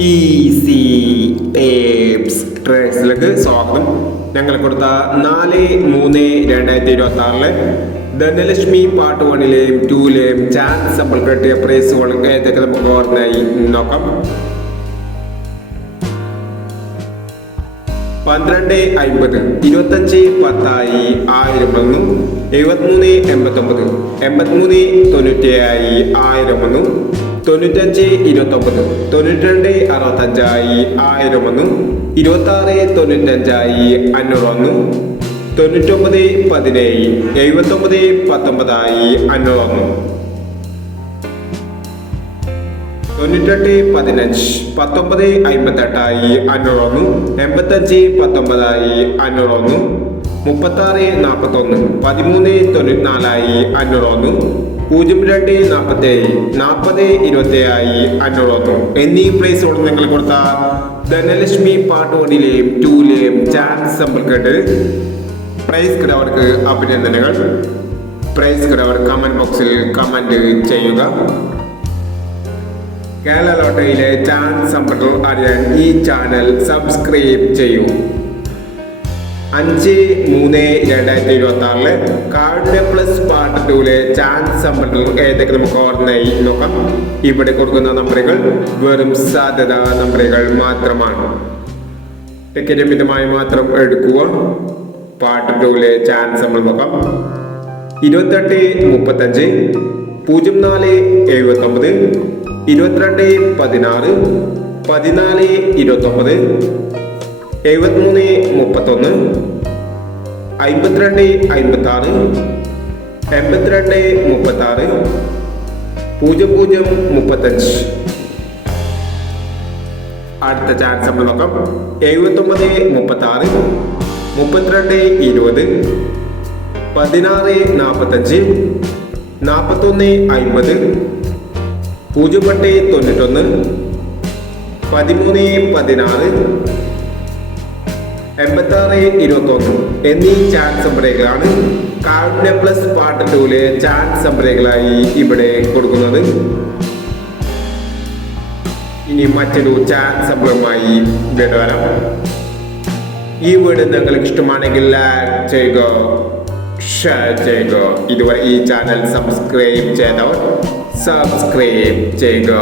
Easy tapes ട്രേഡ്സിലേക്ക് സ്വാഗതം. ഞങ്ങൾ കൊടുത്ത 4/3/2026 ധനലക്ഷ്മി പാർട്ട് 1-ലെയും 2-ലെയും ചാൻസ് നമ്മൾ കിട്ടിയ പ്രൈസുകൾ ഏതൊക്കെ നമുക്ക് ഓർമ്മയായി നോക്കാം. 12.50, 25.10 1001, 73.89, 83.97 1001, 95.29, 92.65 1001, 26.95 501, 99.17, 79.19 501, 98.15, 19.58 501, 85.19 501, 36.41, 13.94 501, 02.47, 40.27 501 എന്നീ പ്രൈസോട് നിങ്ങൾ കൊടുത്ത ധനലക്ഷ്മി പാർട്ട് 1-ലെയും 2-ലെയും ചാൻസ് സമ്പർക്കട്ട് പ്രൈസ് കിടവർക്ക് അഭിനന്ദനങ്ങൾ. പ്രൈസ് കിടവർ കമന്റ് ബോക്സിൽ കമന്റ് ചെയ്യുക. കേരള ലോട്ടറിയിലെ ചാൻസ് സമ്പർക്കം അറിയാൻ ഈ ചാനൽ സബ്സ്ക്രൈബ് ചെയ്യൂ. 5/3/2026 കാർഡ് പ്ലസ് പാർട്ട് 2-ലെ ചാൻസ് സമ്പർക്കം ഏതൊക്കെ നമുക്ക് ഓർമ്മയായി നോക്കാം. ഇവിടെ കൊടുക്കുന്ന നമ്പറുകൾ വെറും സാധ്യത നമ്പറുകൾ മാത്രമാണ്. ടിക്കറ്റ് മിതമായി മാത്രം എടുക്കുക. പാർട്ട് 2-ലെ ചാൻസ് നമ്മൾ നോക്കാം. 28.35, 04.79, 22.16, 14.29, 73.31, 52.56, 82.36, 00.35. അടുത്ത ചാൻസ് നമ്മൾ നോക്കാം. 79.36, 32.20, 16.45, 41.50, 08.91, 13.16, 86.21 എന്നീ ചാൻസ് നമ്പറുകളാണ് കാർഡ് പ്ലസ് പാർട്ട് 2-ലെ ചാൻസ് നമ്പറുകളായി ഇവിടെ കൊടുക്കുന്നത്. ഇനി മറ്റൊരു ചാൻസ് നമ്പറുമായി വരാം. ഈ വീഡിയോ നിങ്ങൾക്ക് ഇഷ്ടമാണെങ്കിൽ ലൈക്ക് ചെയ്യുക, ഷെയർ ചെയ്യുക. ഇതുവരെ ഈ ചാനൽ സബ്സ്ക്രൈബ് ചെയ്തവർ സബ്സ്ക്രൈബ് ചെയ്യുക.